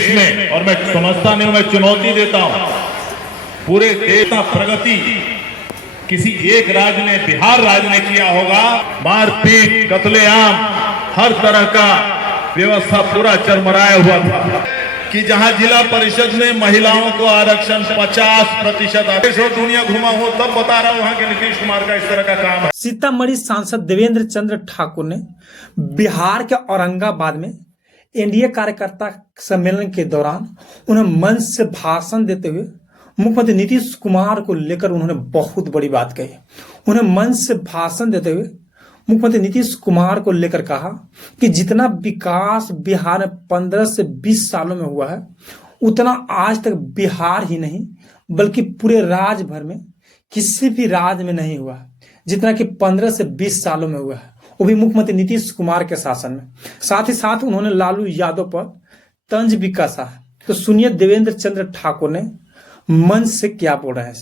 देश में, और मैं समझता नहीं हूं, मैं चुनौती देता हूं, पूरे देश का प्रगति किसी एक राज्य ने, बिहार राज्य ने किया होगा। मारपीट, कत्लेआम, हर तरह का व्यवस्था पूरा चरमराया हुआ था कि जहां जिला परिषद में महिलाओं को आरक्षण 50% देश और दुनिया घुमा हो तब बता रहा हूं वहां के नीतीश कुमार का इस तरह का काम है। सीतामढ़ी सांसद देवेंद्र चंद्र ठाकुर ने बिहार के औरंगाबाद में एनडीए कार्यकर्ता सम्मेलन के दौरान उन्हें मंच से भाषण देते हुए मुख्यमंत्री नीतीश कुमार को लेकर उन्होंने बहुत बड़ी बात कही। उन्हें मंच से भाषण देते हुए मुख्यमंत्री नीतीश कुमार को लेकर कहा कि जितना विकास बिहार में 15 से 20 सालों में हुआ है उतना आज तक बिहार ही नहीं बल्कि पूरे राज्य भर में किसी भी राज्य में नहीं हुआ है, जितना कि 15 से 20 सालों में हुआ है, वो भी मुख्यमंत्री नीतीश कुमार के शासन में। साथ ही साथ उन्होंने लालू यादव पर तंज भी कसा है। तो सुनिए देवेंद्र चंद्र ठाकुर ने मंच से क्या बोल रहे हैं।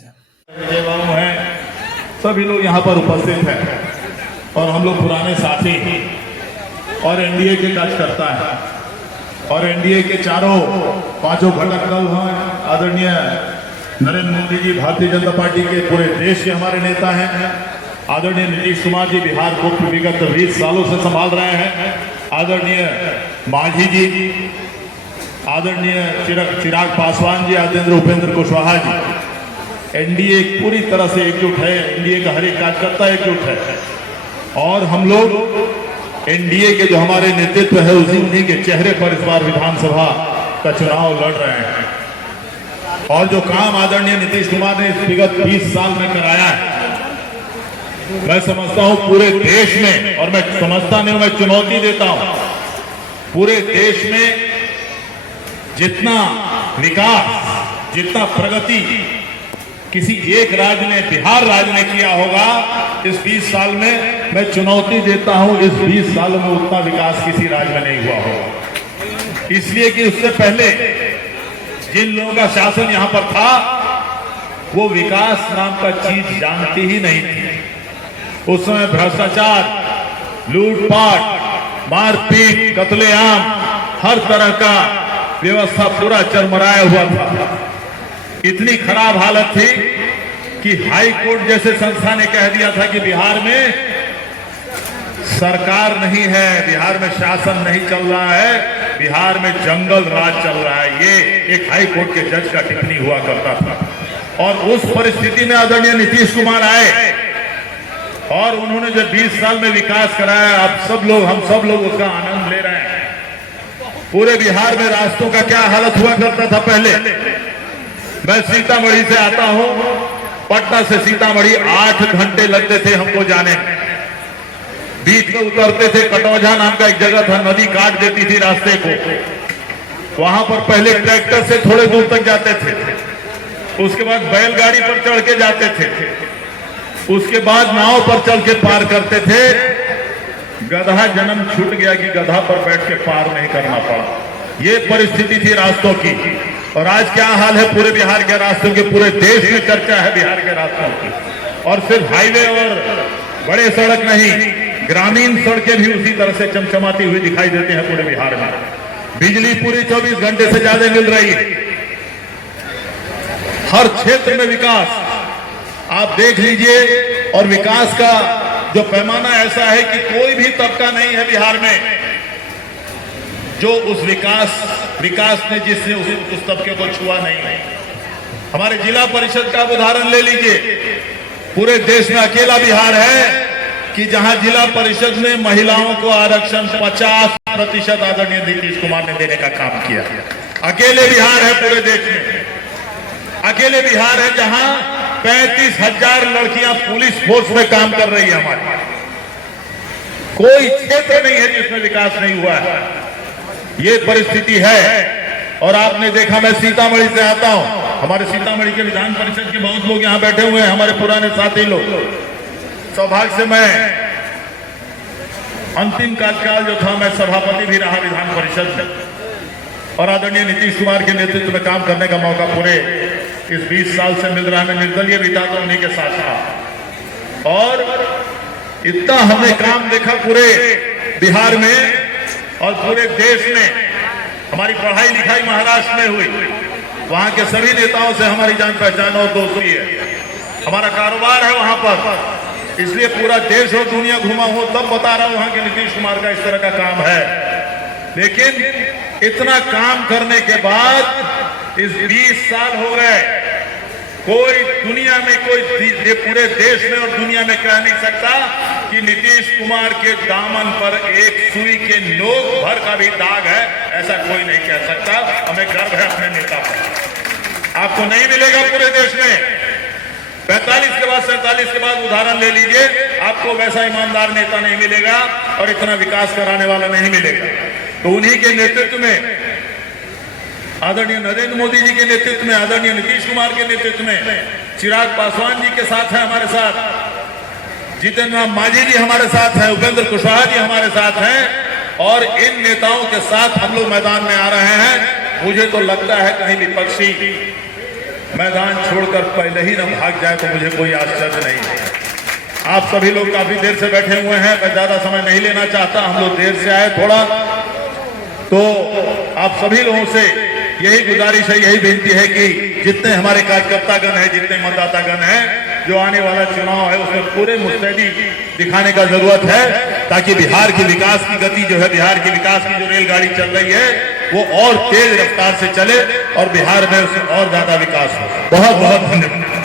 सभी लोग यहाँ पर उपस्थित हैं और हम लोग पुराने साथी और एनडीए के कार्यकर्ता हैं और एनडीए के पांचों घटक दल हैं। आदरणीय नरेंद्र मोदी जी भारतीय जनता पार्टी के पूरे देश के हमारे नेता हैं। आदरणीय नीतीश कुमार जी बिहार को विगत 20 सालों से संभाल रहे हैं। आदरणीय मांझी जी, आदरणीय चिराग पासवान जी, आदरणीय उपेंद्र कुशवाहा जी। एनडीए पूरी तरह से एकजुट है, एनडीए का हर एक कार्यकर्ता एकजुट है और हम लोग एनडीए के जो हमारे नेतृत्व है उन्हीं के चेहरे पर इस बार विधानसभा का चुनाव लड़ रहे हैं। और जो काम आदरणीय नीतीश कुमार ने इस विगत 20 साल में कराया है, मैं समझता हूं पूरे देश में, और मैं समझता नहीं हूं, मैं चुनौती देता हूं, पूरे देश में जितना विकास, जितना प्रगति किसी एक राज्य ने, बिहार राज्य ने किया होगा इस 20 साल में, मैं चुनौती देता हूं इस 20 सालों में उतना विकास किसी राज्य में नहीं हुआ होगा। इसलिए कि उससे पहले जिन लोगों का शासन यहां पर था वो विकास नाम का चीज जानती ही नहीं थी। उस समय भ्रष्टाचार, लूटपाट, मारपीट, कत्लेआम, हर तरह का व्यवस्था पूरा चरमराया हुआ था। इतनी खराब हालत थी कि हाई कोर्ट जैसे संस्था ने कह दिया था कि बिहार में सरकार नहीं है, बिहार में शासन नहीं चल रहा है, बिहार में जंगल राज चल रहा है। ये एक हाई कोर्ट के जज का टिप्पणी हुआ करता था। और उस परिस्थिति में आदरणीय नीतीश कुमार आए और उन्होंने जो 20 साल में विकास कराया, आप सब लोग, हम सब लोग उसका आनंद ले रहे हैं। पूरे बिहार में रास्तों का क्या हालत हुआ करता था पहले। मैं सीतामढ़ी से आता हूं, पटना से सीतामढ़ी 8 घंटे लगते थे हमको जाने। बीच में उतरते थे, कटौझा नाम का एक जगह था, नदी काट देती थी रास्ते को। वहां पर पहले ट्रैक्टर से थोड़े दूर तक जाते थे, उसके बाद बैलगाड़ी पर चढ़ के जाते थे, उसके बाद नाव पर चल के पार करते थे। गधा जन्म छूट गया कि गधा पर बैठ के पार नहीं करना पड़ा। ये परिस्थिति थी रास्तों की। और आज क्या हाल है पूरे बिहार के रास्तों की, पूरे देश में चर्चा है बिहार के रास्तों की। और सिर्फ हाईवे और बड़े सड़क नहीं, ग्रामीण सड़कें भी उसी तरह से चमचमाती हुई दिखाई देती हैं पूरे बिहार में। बिजली पूरी 24 घंटे से ज्यादा मिल रही है। हर क्षेत्र में विकास आप देख लीजिए। और विकास का जो पैमाना ऐसा है कि कोई भी तबका नहीं है बिहार में जो उस विकास ने जिसने उस तबके को छुआ नहीं है। हमारे जिला परिषद का उदाहरण ले लीजिए। पूरे देश में अकेला बिहार है कि जहां जिला परिषद में महिलाओं को आरक्षण 50% आदरणीय नीतीश कुमार ने देने का काम किया। अकेले बिहार है पूरे देश में, अकेले बिहार है जहां 35,000 लड़कियां पुलिस फोर्स में काम कर रही है। हमारी कोई क्षेत्र नहीं है जिसमें विकास नहीं हुआ है। ये परिस्थिति है। और आपने देखा, मैं सीतामढ़ी से आता हूं, हमारे सीतामढ़ी के विधान परिषद के बहुत लोग यहां बैठे हुए हैं, हमारे पुराने साथी लोग। सौभाग्य से मैं अंतिम कार्यकाल जो था, मैं सभापति भी रहा विधान परिषद में और आदरणीय नीतीश कुमार के नेतृत्व में काम करने का मौका पूरे इस 20 साल से मिल रहा है। मैं निर्दलीय भी था तो उन्हीं के साथ था और इतना हमने काम देखा पूरे बिहार में और पूरे देश में हमारी पढ़ाई लिखाई महाराष्ट्र में हुई, वहां के सभी नेताओं से हमारी जान पहचान और दोस्ती है। हमारा कारोबार है वहां पर, इसलिए पूरा देश और दुनिया घुमा हूं तब बता रहा हूं वहां के नीतीश कुमार का इस तरह का काम है। लेकिन इतना काम करने के बाद इस 20 साल हो गए, कोई दुनिया में कोई पूरे देश में और दुनिया में कह नहीं सकता कि नीतीश कुमार के दामन पर एक सुई के नोक भर का भी दाग है, ऐसा कोई नहीं कह सकता। हमें गर्व है अपने नेता पर। आपको नहीं मिलेगा पूरे देश में 45 के बाद 47 के बाद उदाहरण ले लीजिए, आपको वैसा ईमानदार नेता नहीं मिलेगा और इतना विकास कराने वाला नहीं मिलेगा। तो उन्हीं के नेतृत्व में, आदरणीय नरेंद्र मोदी जी के नेतृत्व में, आदरणीय नीतीश कुमार के नेतृत्व में, चिराग पासवान जी के साथ है हमारे साथ, जीतन राम मांझी जी हमारे साथ हैं, उपेंद्र कुशवाहा जी हमारे साथ हैं और इन नेताओं के साथ हम लोग मैदान में आ रहे हैं। मुझे तो लगता है कहीं विपक्षी मैदान छोड़कर पहले ही न भाग जाए तो मुझे कोई आश्चर्य नहीं है। आप सभी लोग काफी देर से बैठे हुए हैं, मैं ज्यादा समय नहीं लेना चाहता, हम लोग देर से आए थोड़ा, तो आप सभी लोगों से यही गुजारिश है, यही विनती है कि जितने हमारे कार्यकर्तागण हैं, जितने मतदातागण हैं, जो आने वाला चुनाव है उसमें पूरे मुस्तैदी दिखाने का जरूरत है, ताकि बिहार की विकास की गति जो है, बिहार की विकास की जो रेलगाड़ी चल रही है वो और तेज रफ्तार से चले और बिहार में उससे और ज्यादा विकास हो। बहुत बहुत धन्यवाद।